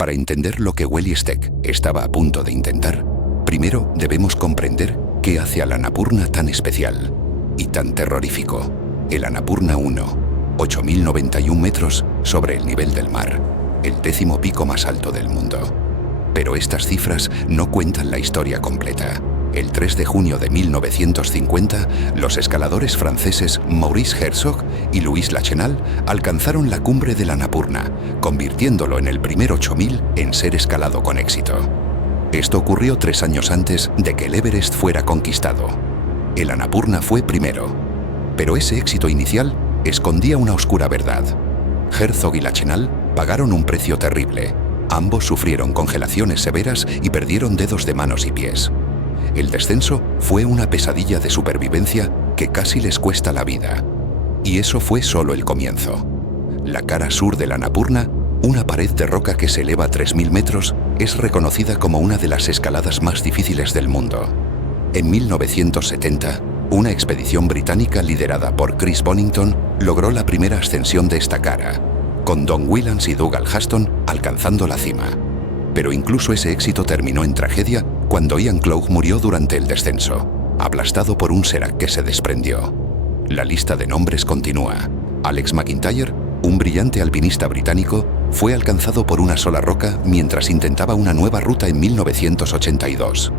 Para entender lo que Welly Steck estaba a punto de intentar, primero debemos comprender qué hace al Annapurna tan especial y tan terrorífico. El Annapurna 1, 8.091 metros sobre el nivel del mar, el 10º pico más alto del mundo. Pero estas cifras no cuentan la historia completa. El 3 de junio de 1950, los escaladores franceses Maurice Herzog y Louis Lachenal alcanzaron la cumbre del Annapurna, convirtiéndolo en el primer 8000 en ser escalado con éxito. Esto ocurrió 3 años antes de que el Everest fuera conquistado. El Annapurna fue primero, pero ese éxito inicial escondía una oscura verdad. Herzog y Lachenal pagaron un precio terrible. Ambos sufrieron congelaciones severas y perdieron dedos de manos y pies. El descenso fue una pesadilla de supervivencia que casi les cuesta la vida. Y eso fue solo el comienzo. La cara sur del Annapurna, una pared de roca que se eleva a 3.000 metros, es reconocida como una de las escaladas más difíciles del mundo. En 1970, una expedición británica liderada por Chris Bonington logró la primera ascensión de esta cara, con Don Whelan y Dougal Haston alcanzando la cima. Pero incluso ese éxito terminó en tragedia cuando Ian Clough murió durante el descenso, aplastado por un serac que se desprendió. La lista de nombres continúa. Alex McIntyre, un brillante alpinista británico, fue alcanzado por una sola roca mientras intentaba una nueva ruta en 1982.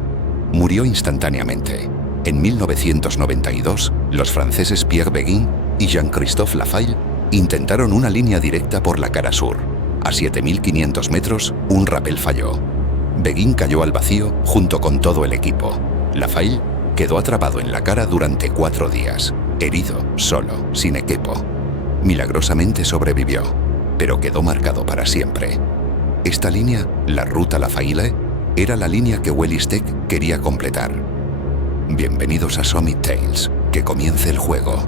Murió instantáneamente. En 1992, los franceses Pierre Béguin y Jean-Christophe Lafay intentaron una línea directa por la cara sur. A 7.500 metros, un rappel falló. Béguin cayó al vacío junto con todo el equipo. Lafay quedó atrapado en la cara durante 4 días, herido, solo, sin equipo. Milagrosamente sobrevivió, pero quedó marcado para siempre. Esta línea, la ruta Lafayette, era la línea que Welly Steck quería completar. Bienvenidos a Summit Tales, que comience el juego.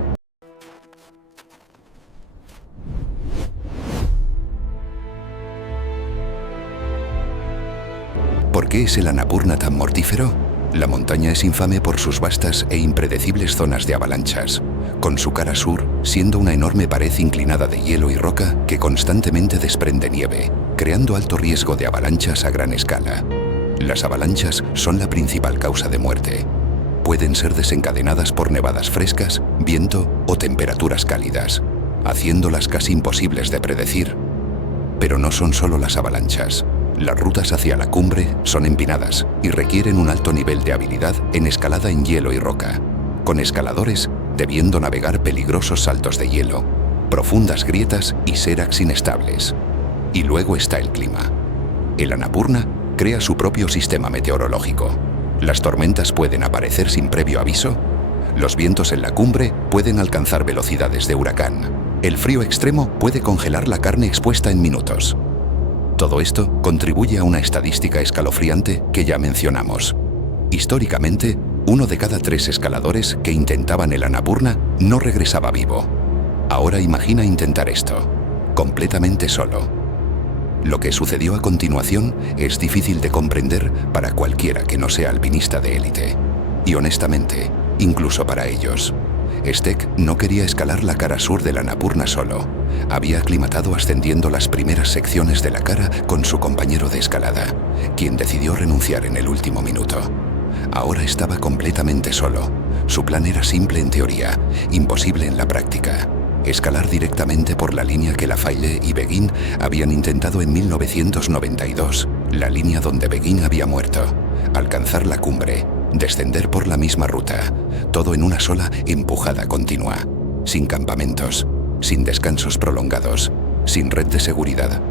¿Por qué es el Annapurna tan mortífero? La montaña es infame por sus vastas e impredecibles zonas de avalanchas, con su cara sur siendo una enorme pared inclinada de hielo y roca que constantemente desprende nieve, creando alto riesgo de avalanchas a gran escala. Las avalanchas son la principal causa de muerte. Pueden ser desencadenadas por nevadas frescas, viento o temperaturas cálidas, haciéndolas casi imposibles de predecir. Pero no son solo las avalanchas. Las rutas hacia la cumbre son empinadas y requieren un alto nivel de habilidad en escalada en hielo y roca, con escaladores debiendo navegar peligrosos saltos de hielo, profundas grietas y seracs inestables. Y luego está el clima. El Annapurna crea su propio sistema meteorológico. Las tormentas pueden aparecer sin previo aviso. Los vientos en la cumbre pueden alcanzar velocidades de huracán. El frío extremo puede congelar la carne expuesta en minutos. Todo esto contribuye a una estadística escalofriante que ya mencionamos. Históricamente, 1 de cada 3 escaladores que intentaban el Annapurna no regresaba vivo. Ahora imagina intentar esto, completamente solo. Lo que sucedió a continuación es difícil de comprender para cualquiera que no sea alpinista de élite. Y honestamente, incluso para ellos. Steck no quería escalar la cara sur del Annapurna solo. Había aclimatado ascendiendo las primeras secciones de la cara con su compañero de escalada, quien decidió renunciar en el último minuto. Ahora estaba completamente solo. Su plan era simple en teoría, imposible en la práctica. Escalar directamente por la línea que Lafayette y Béguin habían intentado en 1992, la línea donde Béguin había muerto. Alcanzar la cumbre, descender por la misma ruta, todo en una sola empujada continua, sin campamentos, sin descansos prolongados, sin red de seguridad.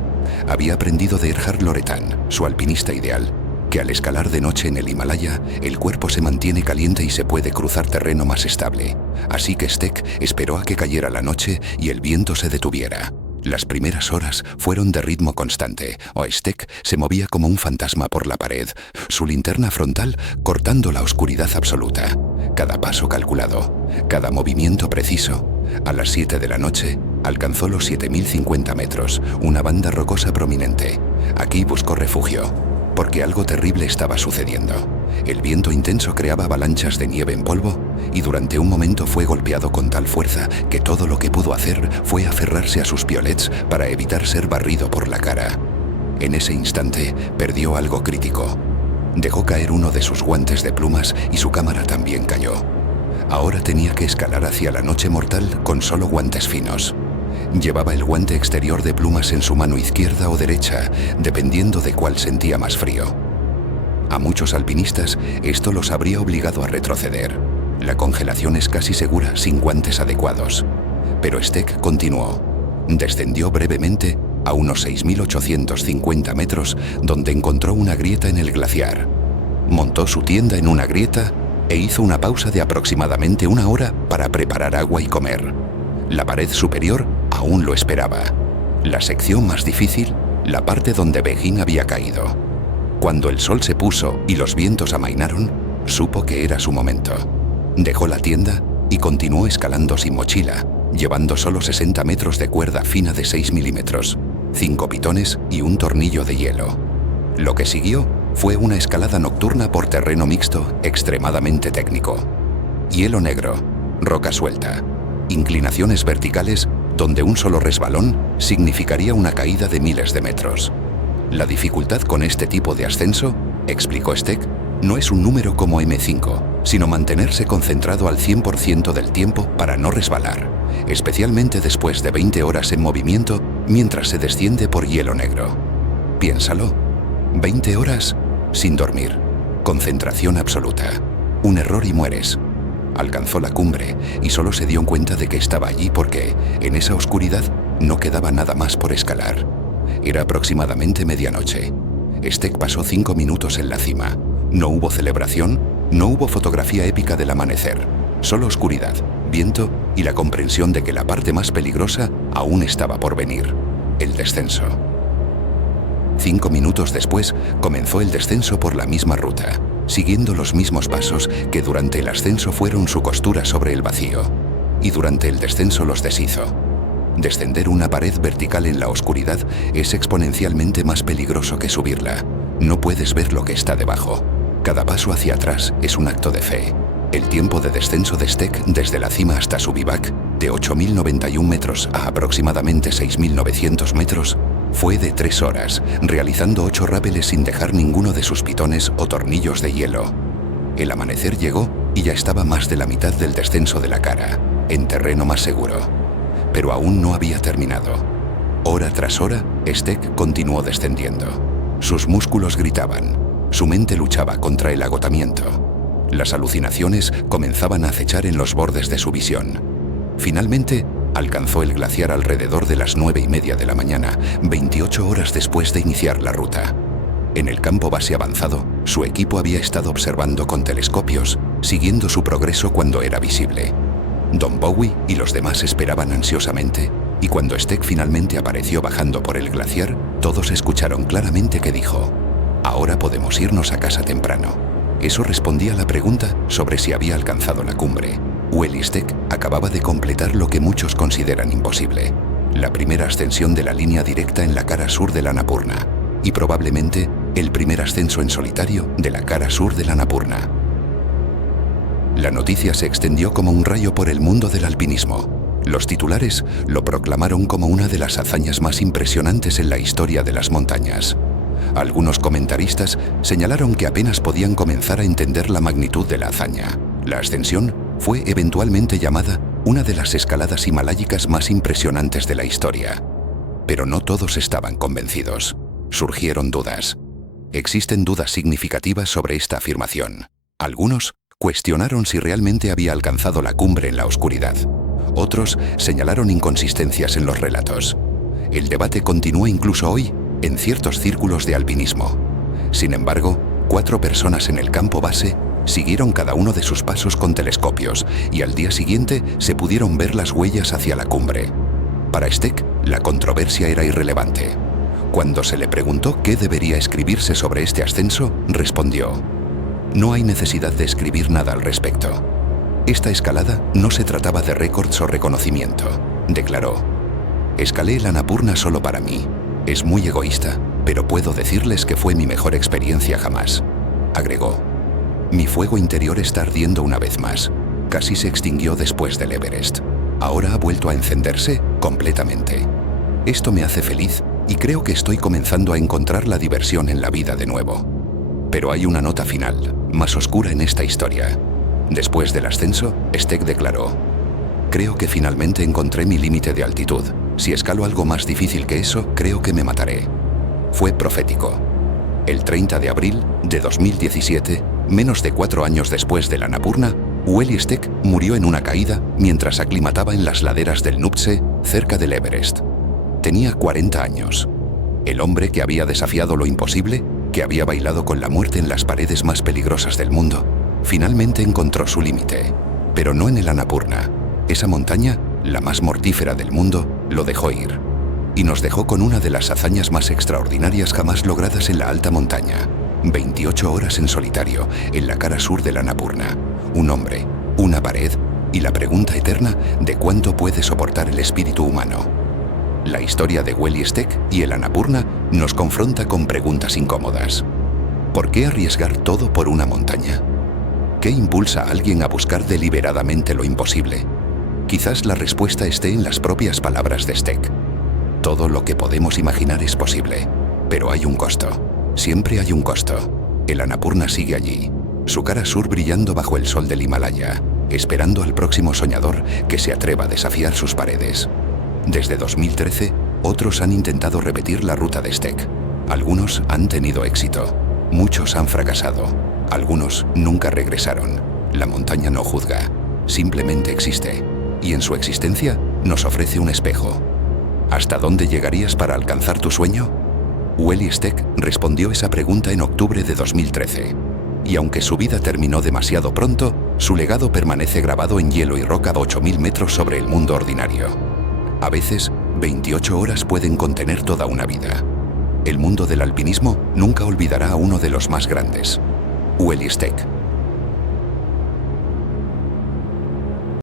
Había aprendido de Erhard Loretan, su alpinista ideal, que al escalar de noche en el Himalaya, el cuerpo se mantiene caliente y se puede cruzar terreno más estable. Así que Steck esperó a que cayera la noche y el viento se detuviera. Las primeras horas fueron de ritmo constante, o Steck se movía como un fantasma por la pared, su linterna frontal cortando la oscuridad absoluta. Cada paso calculado, cada movimiento preciso. A las 7 de la noche, alcanzó los 7.050 metros, una banda rocosa prominente. Aquí buscó refugio, porque algo terrible estaba sucediendo. El viento intenso creaba avalanchas de nieve en polvo y durante un momento fue golpeado con tal fuerza que todo lo que pudo hacer fue aferrarse a sus piolets para evitar ser barrido por la cara. En ese instante, perdió algo crítico. Dejó caer uno de sus guantes de plumas y su cámara también cayó. Ahora tenía que escalar hacia la noche mortal con solo guantes finos. Llevaba el guante exterior de plumas en su mano izquierda o derecha, dependiendo de cuál sentía más frío. A muchos alpinistas, esto los habría obligado a retroceder. La congelación es casi segura sin guantes adecuados. Pero Steck continuó. Descendió brevemente a unos 6.850 metros, donde encontró una grieta en el glaciar. Montó su tienda en una grieta e hizo una pausa de aproximadamente 1 hora para preparar agua y comer. La pared superior aún lo esperaba. La sección más difícil, la parte donde Beijing había caído. Cuando el sol se puso y los vientos amainaron, supo que era su momento. Dejó la tienda y continuó escalando sin mochila, llevando solo 60 metros de cuerda fina de 6 milímetros, 5 pitones y un tornillo de hielo. Lo que siguió fue una escalada nocturna por terreno mixto extremadamente técnico. Hielo negro, roca suelta, inclinaciones verticales donde un solo resbalón significaría una caída de miles de metros. La dificultad con este tipo de ascenso, explicó Steck, no es un número como M5, sino mantenerse concentrado al 100% del tiempo para no resbalar, especialmente después de 20 horas en movimiento mientras se desciende por hielo negro. Piénsalo, 20 horas sin dormir, concentración absoluta, un error y mueres. Alcanzó la cumbre y solo se dio cuenta de que estaba allí porque, en esa oscuridad, no quedaba nada más por escalar. Era aproximadamente medianoche. Steck pasó 5 minutos en la cima. No hubo celebración, no hubo fotografía épica del amanecer. Solo oscuridad, viento y la comprensión de que la parte más peligrosa aún estaba por venir: el descenso. 5 minutos después, comenzó el descenso por la misma ruta, siguiendo los mismos pasos que durante el ascenso fueron su costura sobre el vacío, y durante el descenso los deshizo. Descender una pared vertical en la oscuridad es exponencialmente más peligroso que subirla. No puedes ver lo que está debajo. Cada paso hacia atrás es un acto de fe. El tiempo de descenso de Steck desde la cima hasta su vivac, de 8.091 metros a aproximadamente 6.900 metros, fue de 3 horas, realizando 8 rápeles sin dejar ninguno de sus pitones o tornillos de hielo. El amanecer llegó y ya estaba más de la mitad del descenso de la cara, en terreno más seguro. Pero aún no había terminado. Hora tras hora, Steck continuó descendiendo. Sus músculos gritaban. Su mente luchaba contra el agotamiento. Las alucinaciones comenzaban a acechar en los bordes de su visión. Finalmente, alcanzó el glaciar alrededor de las 9:30 de la mañana, 28 horas después de iniciar la ruta. En el campo base avanzado, su equipo había estado observando con telescopios, siguiendo su progreso cuando era visible. Don Bowie y los demás esperaban ansiosamente, y cuando Steck finalmente apareció bajando por el glaciar, todos escucharon claramente que dijo: «Ahora podemos irnos a casa temprano». Eso respondía a la pregunta sobre si había alcanzado la cumbre. Willy Steck acababa de completar lo que muchos consideran imposible: la primera ascensión de la línea directa en la cara sur del Annapurna, y probablemente el primer ascenso en solitario de la cara sur del Annapurna. La noticia se extendió como un rayo por el mundo del alpinismo. Los titulares lo proclamaron como una de las hazañas más impresionantes en la historia de las montañas. Algunos comentaristas señalaron que apenas podían comenzar a entender la magnitud de la hazaña. La ascensión fue eventualmente llamada una de las escaladas himalayicas más impresionantes de la historia. Pero no todos estaban convencidos. Surgieron dudas. Existen dudas significativas sobre esta afirmación. Algunos cuestionaron si realmente había alcanzado la cumbre en la oscuridad. Otros señalaron inconsistencias en los relatos. El debate continúa incluso hoy en ciertos círculos de alpinismo. Sin embargo, 4 personas en el campo base siguieron cada uno de sus pasos con telescopios y al día siguiente se pudieron ver las huellas hacia la cumbre. Para Steck, la controversia era irrelevante. Cuando se le preguntó qué debería escribirse sobre este ascenso, respondió: «No hay necesidad de escribir nada al respecto. Esta escalada no se trataba de récords o reconocimiento», declaró. «Escalé el Annapurna solo para mí. Es muy egoísta, pero puedo decirles que fue mi mejor experiencia jamás», agregó. «Mi fuego interior está ardiendo una vez más. Casi se extinguió después del Everest. Ahora ha vuelto a encenderse completamente. Esto me hace feliz y creo que estoy comenzando a encontrar la diversión en la vida de nuevo. Pero hay una nota final, más oscura en esta historia. Después del ascenso, Stek declaró: «Creo que finalmente encontré mi límite de altitud. Si escalo algo más difícil que eso, creo que me mataré». Fue profético. El 30 de abril de 2017, menos de 4 años después del Annapurna, Ueli Stek murió en una caída mientras aclimataba en las laderas del Nuptse, cerca del Everest. Tenía 40 años. El hombre que había desafiado lo imposible, que había bailado con la muerte en las paredes más peligrosas del mundo, finalmente encontró su límite. Pero no en el Annapurna. Esa montaña, la más mortífera del mundo, lo dejó ir. Y nos dejó con una de las hazañas más extraordinarias jamás logradas en la alta montaña. 28 horas en solitario, en la cara sur del Annapurna. Un hombre, una pared y la pregunta eterna de cuánto puede soportar el espíritu humano. La historia de Ueli Stek y el Annapurna nos confronta con preguntas incómodas. ¿Por qué arriesgar todo por una montaña? ¿Qué impulsa a alguien a buscar deliberadamente lo imposible? Quizás la respuesta esté en las propias palabras de Stek. Todo lo que podemos imaginar es posible, pero hay un costo. Siempre hay un costo. El Annapurna sigue allí, su cara sur brillando bajo el sol del Himalaya, esperando al próximo soñador que se atreva a desafiar sus paredes. Desde 2013, otros han intentado repetir la ruta de Stek. Algunos han tenido éxito, muchos han fracasado, algunos nunca regresaron. La montaña no juzga, simplemente existe, y en su existencia nos ofrece un espejo. ¿Hasta dónde llegarías para alcanzar tu sueño? Ueli Stek respondió esa pregunta en octubre de 2013. Y aunque su vida terminó demasiado pronto, su legado permanece grabado en hielo y roca a 8.000 metros sobre el mundo ordinario. A veces, 28 horas pueden contener toda una vida. El mundo del alpinismo nunca olvidará a uno de los más grandes, Ueli Stek.